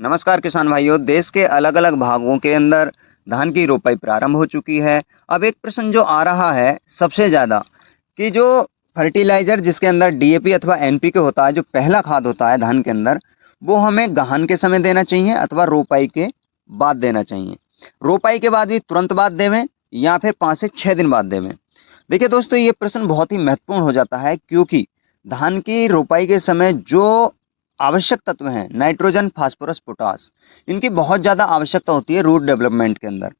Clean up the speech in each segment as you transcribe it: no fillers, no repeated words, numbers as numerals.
नमस्कार किसान भाइयों। देश के अलग अलग भागों के अंदर धान की रोपाई प्रारंभ हो चुकी है। अब एक प्रश्न जो आ रहा है सबसे ज़्यादा कि जो फर्टिलाइजर जिसके अंदर डीएपी अथवा एनपीके होता है, जो पहला खाद होता है धान के अंदर, वो हमें गहन के समय देना चाहिए अथवा रोपाई के बाद देना चाहिए। रोपाई के बाद भी तुरंत बाद देवें या फिर 5 से 6 दिन बाद देवें। देखिए दोस्तों, ये प्रश्न बहुत ही महत्वपूर्ण हो जाता है क्योंकि धान की रोपाई के समय जो आवश्यक तत्व हैं नाइट्रोजन, फास्फोरस, पोटास, इनकी बहुत ज़्यादा आवश्यकता होती है रूट डेवलपमेंट के अंदर।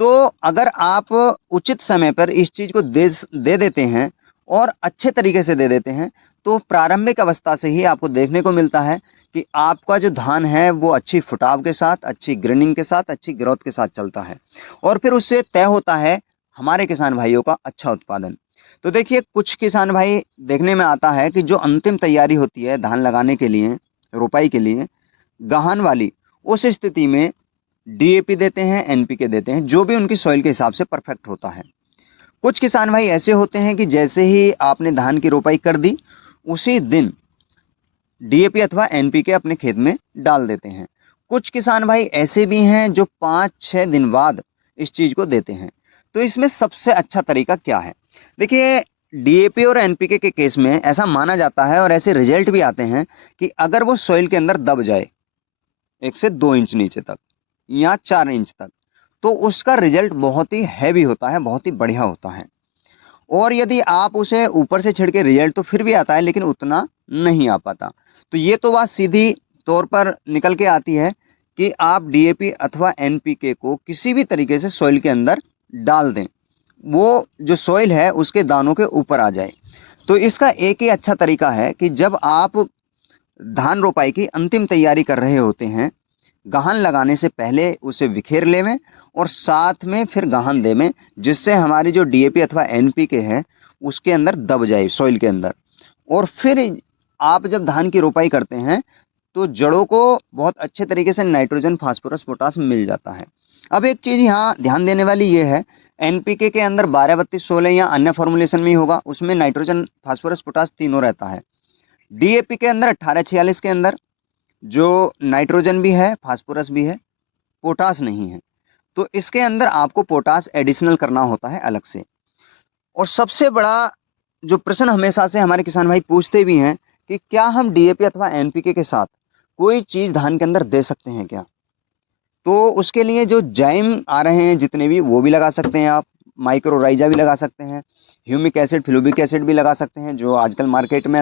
तो अगर आप उचित समय पर इस चीज़ को दे देते हैं और अच्छे तरीके से दे देते हैं तो प्रारंभिक अवस्था से ही आपको देखने को मिलता है कि आपका जो धान है वो अच्छी फुटाव के साथ, अच्छी ग्रेनिंग के साथ, अच्छी ग्रोथ के साथ चलता है और फिर उससे तय होता है हमारे किसान भाइयों का अच्छा उत्पादन। तो देखिए, कुछ किसान भाई देखने में आता है कि जो अंतिम तैयारी होती है धान लगाने के लिए, रोपाई के लिए, गहन वाली, उस स्थिति में डीएपी देते हैं, एनपीके देते हैं, जो भी उनकी सॉइल के हिसाब से परफेक्ट होता है। कुछ किसान भाई ऐसे होते हैं कि जैसे ही आपने धान की रोपाई कर दी उसी दिन डीएपी अथवा एनपीके अपने खेत में डाल देते हैं। कुछ किसान भाई ऐसे भी हैं जो 5-6 दिन बाद इस चीज़ को देते हैं। तो इसमें सबसे अच्छा तरीका क्या है? देखिए, डीएपी और एनपीके के केस में ऐसा माना जाता है और ऐसे रिजल्ट भी आते हैं कि अगर वो सॉइल के अंदर दब जाए 1 से 2 इंच नीचे तक या 4 इंच तक, तो उसका रिजल्ट बहुत ही हैवी होता है, बहुत ही बढ़िया होता है। और यदि आप उसे ऊपर से छिड़के रिजल्ट तो फिर भी आता है, लेकिन उतना नहीं आ पाता। तो ये तो बात सीधी तौर पर निकल के आती है कि आप डीएपी अथवा एनपीके को किसी भी तरीके से सॉइल के अंदर डाल दें, वो जो सॉइल है उसके दानों के ऊपर आ जाए। तो इसका एक ही अच्छा तरीका है कि जब आप धान रोपाई की अंतिम तैयारी कर रहे होते हैं, गहन लगाने से पहले उसे बिखेर लेवें और साथ में फिर गहन देवें, जिससे हमारी जो डीएपी अथवा एनपीके है उसके अंदर दब जाए सॉइल के अंदर। और फिर आप जब धान की रोपाई करते हैं तो जड़ों को बहुत अच्छे तरीके से नाइट्रोजन, फास्फोरस, पोटास मिल जाता है। अब एक चीज़ यहाँ ध्यान देने वाली ये है, एनपीके के अंदर 12-32-16 या अन्य फॉर्मुलेशन में ही होगा, उसमें नाइट्रोजन, फास्फोरस, पोटास तीनों रहता है। डीएपी के अंदर 18-46 के अंदर जो नाइट्रोजन भी है, फास्फोरस भी है, पोटास नहीं है। तो इसके अंदर आपको पोटास एडिशनल करना होता है अलग से। और सबसे बड़ा जो प्रश्न हमेशा से हमारे किसान भाई पूछते भी हैं कि क्या हम डीएपी अथवा एनपीके के साथ कोई चीज़ धान के अंदर दे सकते हैं क्या? तो उसके लिए जो जैम आ रहे हैं जितने भी, वो भी लगा सकते हैं आप, माइक्रोराइजा भी लगा सकते हैं, ह्यूमिक एसिड, फ्लूबिक एसिड भी लगा सकते हैं, जो आजकल मार्केट में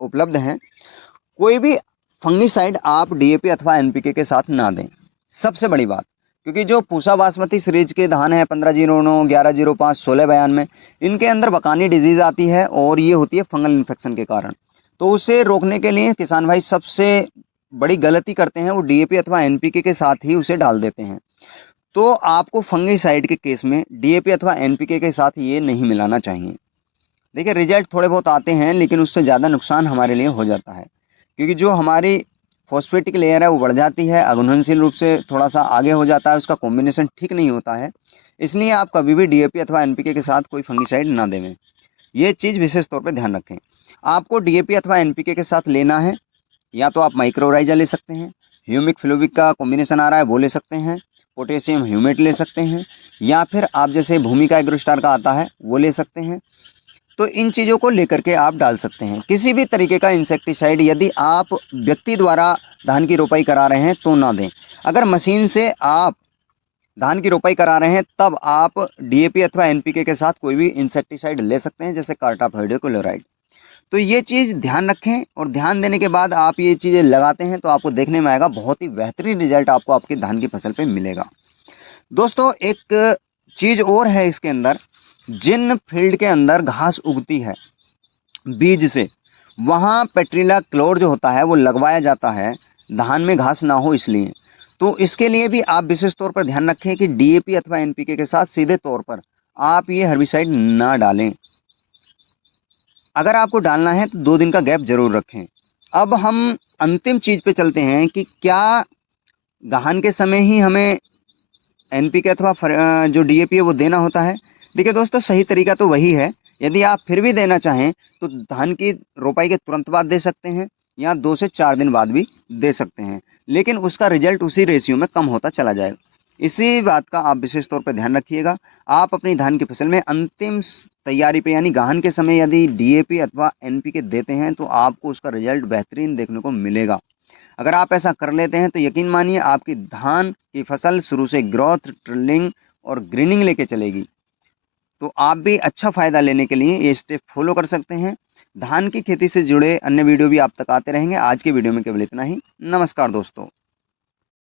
उपलब्ध हैं। कोई भी फंगिसाइड आप डीएपी अथवा एनपीके के साथ ना दें, सबसे बड़ी बात। क्योंकि जो पूसा बासमती सीरीज के धान है 1509, 1105, 1692, इनके अंदर बकानी डिजीज आती है और ये होती है फंगल इन्फेक्शन के कारण। तो उसे रोकने के लिए किसान भाई सबसे बड़ी गलती करते हैं, वो डीएपी अथवा एनपीके के साथ ही उसे डाल देते हैं। तो आपको फंगिसाइड के केस में डीएपी अथवा एनपीके के साथ ये नहीं मिलाना चाहिए। देखिए, रिजल्ट थोड़े बहुत आते हैं लेकिन उससे ज़्यादा नुकसान हमारे लिए हो जाता है, क्योंकि जो हमारी फॉस्फेटिक लेयर है वो बढ़ जाती है, अघुलनशील रूप से थोड़ा सा आगे हो जाता है, उसका कॉम्बिनेशन ठीक नहीं होता है। इसलिए आप कभी भी डीएपी अथवा एनपीके के साथ कोई फंगिसाइड ना देवें, ये चीज़ विशेष तौर पर ध्यान रखें। आपको डीएपी अथवा एनपीके के साथ लेना है, या तो आप माइक्रोराइजा ले सकते हैं, ह्यूमिक फ्लूविक का कॉम्बिनेशन आ रहा है वो ले सकते हैं, पोटेशियम ह्यूमेट ले सकते हैं, या फिर आप जैसे भूमिका एग्रोस्टार का आता है वो ले सकते हैं। तो इन चीज़ों को लेकर के आप डाल सकते हैं। किसी भी तरीके का इंसेक्टिसाइड यदि आप व्यक्ति द्वारा धान की रोपाई करा रहे हैं तो ना दें। अगर मशीन से आप धान की रोपाई करा रहे हैं तब आप डीएपी अथवा एनपीके के साथ कोई भी इंसेक्टिसाइड ले सकते हैं, जैसे कार्टाफाइड क्लोराइड। तो ये चीज़ ध्यान रखें और ध्यान देने के बाद आप ये चीज़ें लगाते हैं तो आपको देखने में आएगा बहुत ही बेहतरीन रिजल्ट आपको आपकी धान की फसल पे मिलेगा। दोस्तों, एक चीज़ और है इसके अंदर, जिन फील्ड के अंदर घास उगती है बीज से, वहाँ पेट्रिला क्लोर जो होता है वो लगवाया जाता है, धान में घास ना हो इसलिए। तो इसके लिए भी आप विशेष तौर पर ध्यान रखें कि डीएपी अथवा एनपीके के साथ सीधे तौर पर आप ये हर्बिसाइड ना डालें। अगर आपको डालना है तो 2 दिन का गैप जरूर रखें। अब हम अंतिम चीज़ पे चलते हैं कि क्या गहन के समय ही हमें एनपीके अथवा जो डीएपी है वो देना होता है? देखिए दोस्तों, सही तरीका तो वही है। यदि आप फिर भी देना चाहें तो धान की रोपाई के तुरंत बाद दे सकते हैं, या 2 से 4 दिन बाद भी दे सकते हैं, लेकिन उसका रिजल्ट उसी रेशियो में कम होता चला जाएगा। इसी बात का आप विशेष तौर पर ध्यान रखिएगा। आप अपनी धान की फसल में अंतिम तैयारी पे यानी गाहन के समय यदि डीएपी अथवा एनपीके देते हैं तो आपको उसका रिजल्ट बेहतरीन देखने को मिलेगा। अगर आप ऐसा कर लेते हैं तो यकीन मानिए आपकी धान की फसल शुरू से ग्रोथ, ट्रिलिंग और ग्रीनिंग लेके चलेगी। तो आप भी अच्छा फायदा लेने के लिए ये स्टेप फॉलो कर सकते हैं। धान की खेती से जुड़े अन्य वीडियो भी आप तक आते रहेंगे। आज के वीडियो में केवल इतना ही। नमस्कार दोस्तों।